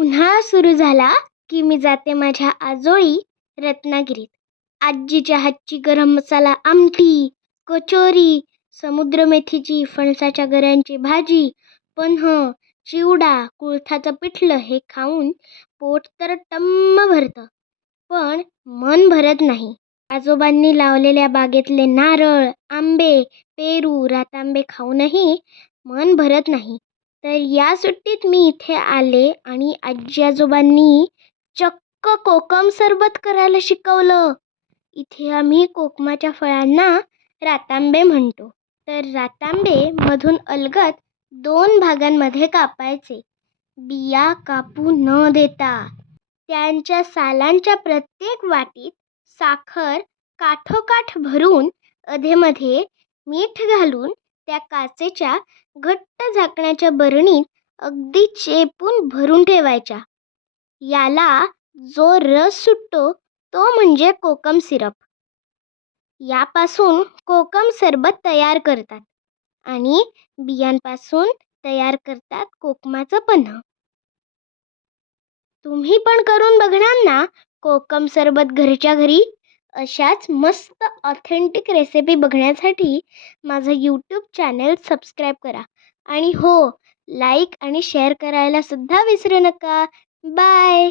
उन्हाळा सुरू झाला की मी जाते माझ्या आजोळी रत्नागिरीत. आजीच्या हातची गरम मसाला आमटी, कचोरी, समुद्र मेथीची, फणसाच्या गऱ्यांची भाजी, पन्ह, चिवडा, कुळथाचं पिठलं हे खाऊन पोट तर टम्म भरतं, पण मन भरत नाही. आजोबांनी लावलेल्या बागेतले नारळ, आंबे, पेरू, रातांबे खाऊनही मन भरत नाही. तर या सुट्टीत मी इथे आले आणि आजी आजोबांनी चक्क कोकम सरबत करायला शिकवलं. इथे आम्ही कोकमाच्या फळांना रातांबे म्हणतो. तर रातांबे मधून अलगद 2 भागांमध्ये कापायचे, बिया कापू न देता. त्यांच्या सालांच्या प्रत्येक वाटीत साखर काठोकाठ भरून अधेमध्ये मीठ घालून त्या काचेच्या घट्ट झाकण्याच्या बरणीत अगदी चेपून भरून ठेवायच्या. याला जो रस सुटतो तो म्हणजे कोकम सिरप. यापासून कोकम सरबत तयार करतात आणि बियांपासून तयार करतात कोकमाचं पन्ह. तुम्ही पण करून बघणार ना कोकम सरबत घरच्या घरी? अशाच मस्त ऑथेंटिक रेसिपी बघण्यासाठी माझं यूट्यूब चॅनल सबस्क्राईब करा. आणि हो, लाईक आणि शेअर करायला सुद्धा विसरू नका. बाय.